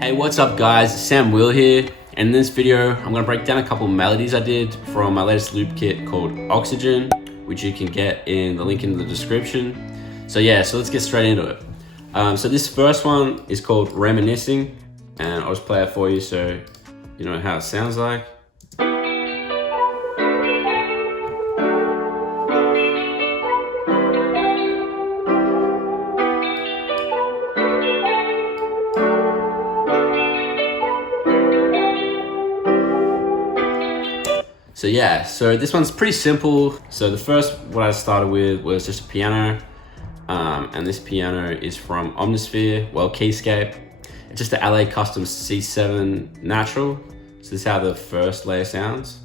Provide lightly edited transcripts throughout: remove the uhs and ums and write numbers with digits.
Hey, what's up guys? Sam Will here. And in this video, I'm gonna break down a couple melodies I did from my latest loop kit called Oxygen, which you can get in the link in the description. So let's get straight into it. So this first one is called Reminiscing, and I'll just play it for you so you know how it sounds like. So this one's pretty simple. So the first, what I started with was just a piano. And this piano is from Omnisphere, Keyscape. It's just the LA Custom C7 Natural. So this is how the first layer sounds.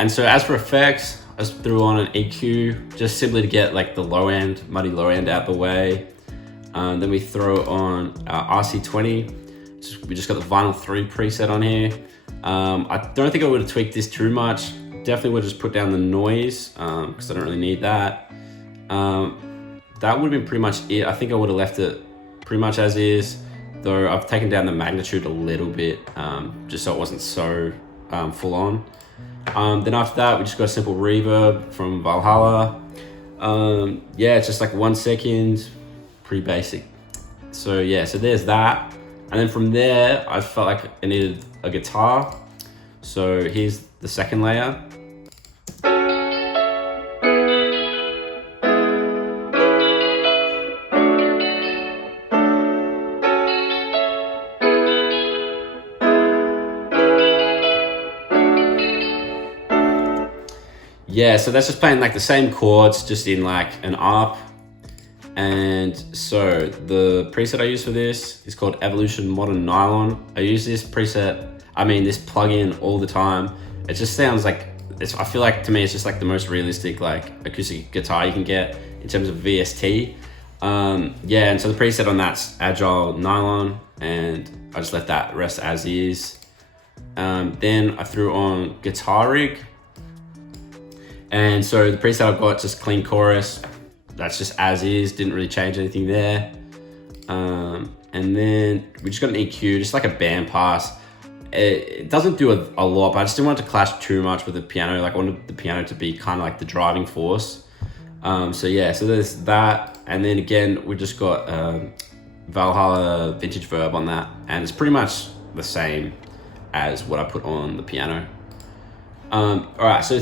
And so as for effects, I just threw on an EQ just simply to get like the low end, muddy low end out the way. Then we throw on RC20. We just got the Vinyl 3 preset on here. I don't think I would have tweaked this too much. Definitely would have just put down the noise because I don't really need that. That would have been pretty much it. I think I would have left it pretty much as is, though I've taken down the magnitude a little bit just so it wasn't so full on. Then after that, we just got a simple reverb from Valhalla. It's just like 1 second, pretty basic. So there's that. And then from there, I felt like I needed a guitar. So here's the second layer. So that's just playing like the same chords, just in like an ARP. And so the preset I use for this is called Evolution Modern Nylon. I use this this plugin all the time. It just sounds like, I feel like to me, it's just like the most realistic like acoustic guitar you can get in terms of VST. And so the preset on that's Agile Nylon, and I just let that rest as is. Then I threw on Guitar Rig. And so the preset I've got just clean chorus. That's just as is, didn't really change anything there. And then we just got an EQ, just like a band pass. It doesn't do a lot, but I just didn't want it to clash too much with the piano. Like I wanted the piano to be kind of like the driving force. So there's that. And then again, we just got Valhalla Vintage Verb on that. And it's pretty much the same as what I put on the piano. Alright, so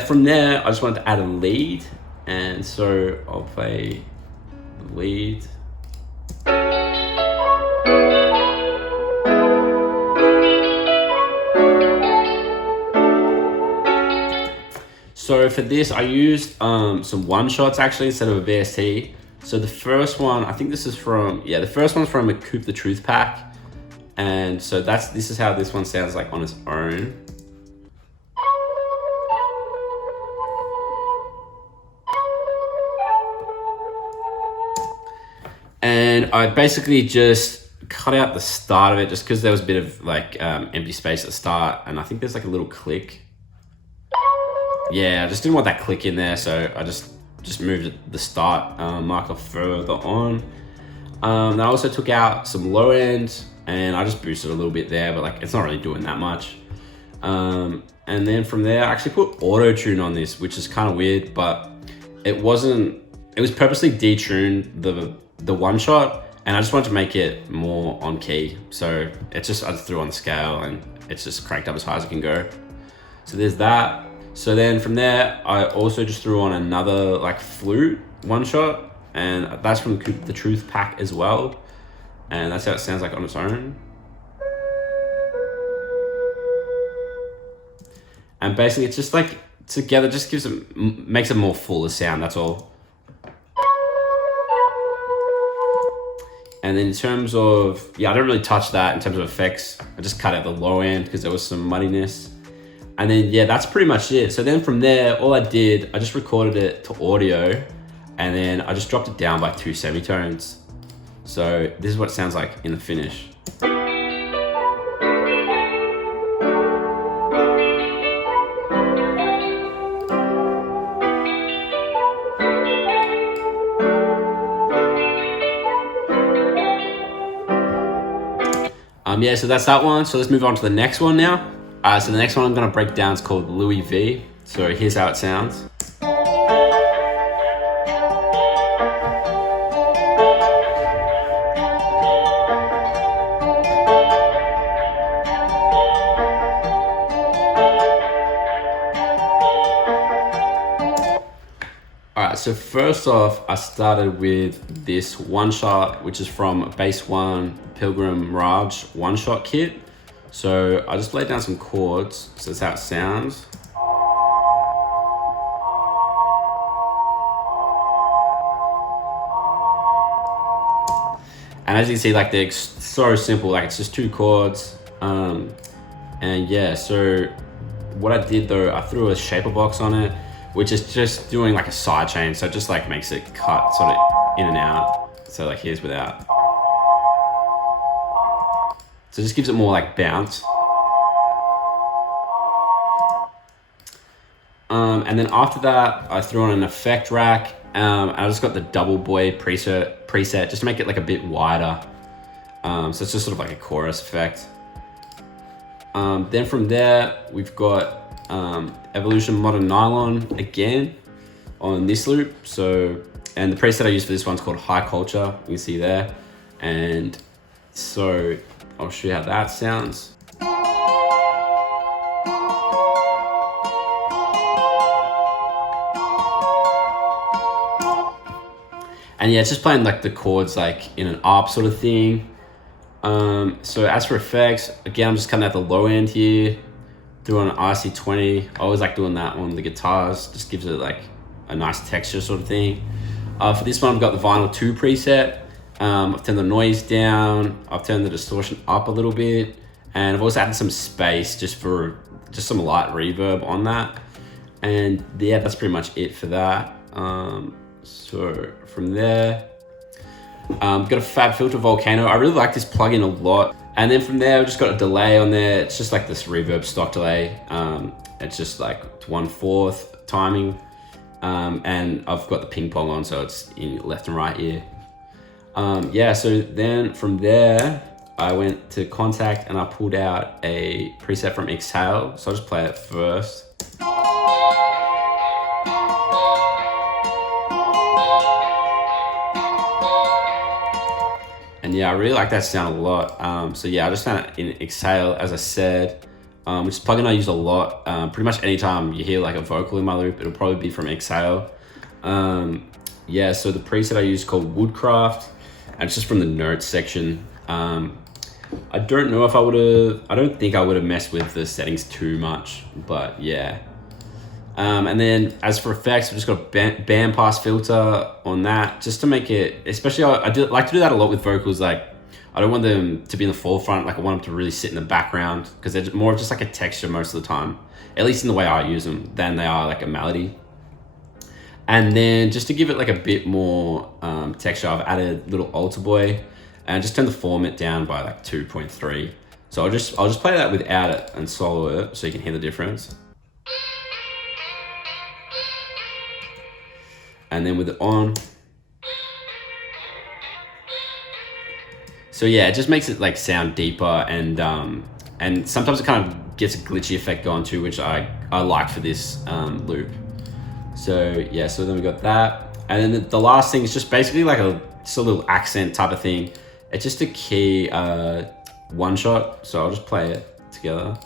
from there, I just wanted to add a lead, and so I'll play the lead. So for this, I used some one-shots actually instead of a VST. So the first one, I think this is from, the first one's from a Coop the Truth pack, and so this is how this one sounds like on its own. And I basically just cut out the start of it just because there was a bit of like empty space at the start, and I think there's like a little click. I just didn't want that click in there, so I just moved the start marker further on. Then I also took out some low end, and I just boosted a little bit there, but like it's not really doing that much. And then from there, I actually put auto tune on this, which is kind of weird, but it was purposely detuned the one shot, and I just wanted to make it more on key. So I just threw on the scale, and it's just cranked up as high as it can go. So there's that. So then from there, I also just threw on another like flute one shot, and that's from the Truth pack as well. And that's how it sounds like on its own. And basically it's just like together just makes it more fuller sound, that's all. And then in terms of, I don't really touch that in terms of effects. I just cut out the low end because there was some muddiness. And then, that's pretty much it. So then from there, all I did, I just recorded it to audio, and then I just dropped it down by 2 semitones. So this is what it sounds like in the finish. Yeah, so that's that one. So let's move on to the next one now. So the next one I'm gonna break down is called Louis V. So here's how it sounds. Alright, so first off, I started with this one shot, which is from Bass One Pilgrim Raj one shot kit. So I just played down some chords, so that's how it sounds. And as you can see, like they're so simple, like it's just 2 chords. And yeah, so what I did though, I threw a shaper box on it, which is just doing like a side chain. So it just like makes it cut sort of in and out. So like here's without. So it just gives it more like bounce. And then after that, I threw on an effect rack. And I just got the double boy preset just to make it like a bit wider. So it's just sort of like a chorus effect. Then from there, we've got Evolution Modern Nylon again on this loop. So, and the preset I use for this one's called High Culture. You can see there. And so I'll show you how that sounds. And yeah, it's just playing like the chords like in an ARP sort of thing. So as for effects, again, I'm just cutting at the low end here, doing an RC20. I always like doing that on the guitars, just gives it like a nice texture sort of thing. For this one, I've got the Vinyl 2 preset. I've turned the noise down, I've turned the distortion up a little bit, and I've also added some space just for some light reverb on that. And yeah, that's pretty much it for that. So from there, got a Fab Filter Volcano. I really like this plugin a lot. And then from there, I've just got a delay on there. It's just like this reverb stock delay. It's just like 1/4 timing. And I've got the ping pong on, so it's in left and right ear. Yeah, so then from there, I went to Contact and I pulled out a preset from Exhale. So I'll just play it first. And yeah, I really like that sound a lot. So yeah, I just found it in Exhale, as I said, which is a plugin I use a lot. Pretty much anytime you hear like a vocal in my loop, it'll probably be from Exhale. Yeah, so the preset I use is called Woodcraft, and it's just from the notes section. I don't know if I don't think I would have messed with the settings too much, but yeah. And then as for effects, I've just got a bandpass filter on that, just to make it, especially I do like to do that a lot with vocals. Like I don't want them to be in the forefront, like I want them to really sit in the background, because they're more of just like a texture most of the time, at least in the way I use them, than they are like a melody. And then just to give it like a bit more texture, I've added little altar boy and just turn the format down by like 2.3. So I'll just play that without it and solo it so you can hear the difference. And then with it on. So yeah, it just makes it like sound deeper, and sometimes it kind of gets a glitchy effect going too, which I like for this loop. So yeah, so then we got that. And then the last thing is just basically like just a little accent type of thing. It's just a key one shot. So I'll just play it together.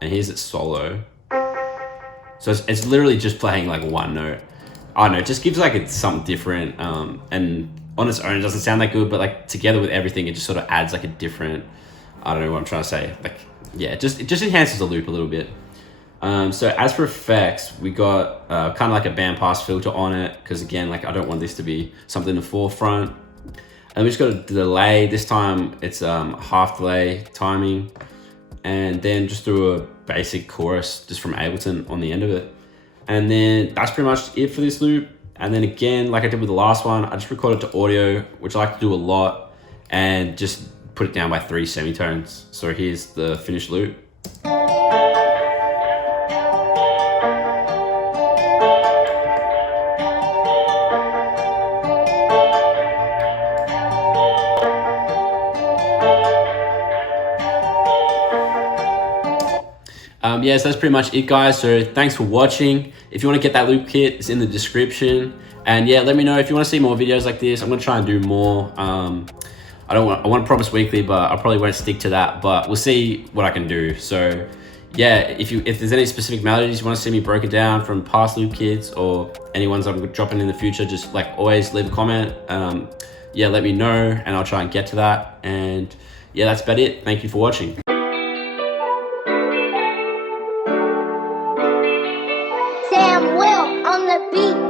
And here's it solo. So it's literally just playing like one note. I don't know, it just gives like it's something different. And on its own, it doesn't sound that good, but like together with everything, it just sort of adds like a different, I don't know what I'm trying to say. Like, yeah, it just enhances the loop a little bit. So as for effects, we got kind of like a bandpass filter on it, because again, like I don't want this to be something in the forefront. And we just got a delay. This time it's half delay timing. and then just threw a basic chorus just from Ableton on the end of it. And then that's pretty much it for this loop. And then again, like I did with the last one, I just recorded to audio, which I like to do a lot, and just put it down by 3 semitones. So here's the finished loop. Yeah, so that's pretty much it, guys. So thanks for watching. If you want to get that loop kit, it's in the description. And yeah, let me know if you want to see more videos like this. I'm gonna try and do more. I want to promise weekly, but I probably won't stick to that. But we'll see what I can do. So yeah, if there's any specific melodies you want to see me broken down from past loop kits or any ones I'm dropping in the future, just like always leave a comment. Yeah, let me know and I'll try and get to that. And yeah, that's about it. Thank you for watching. Sam Will on the beat.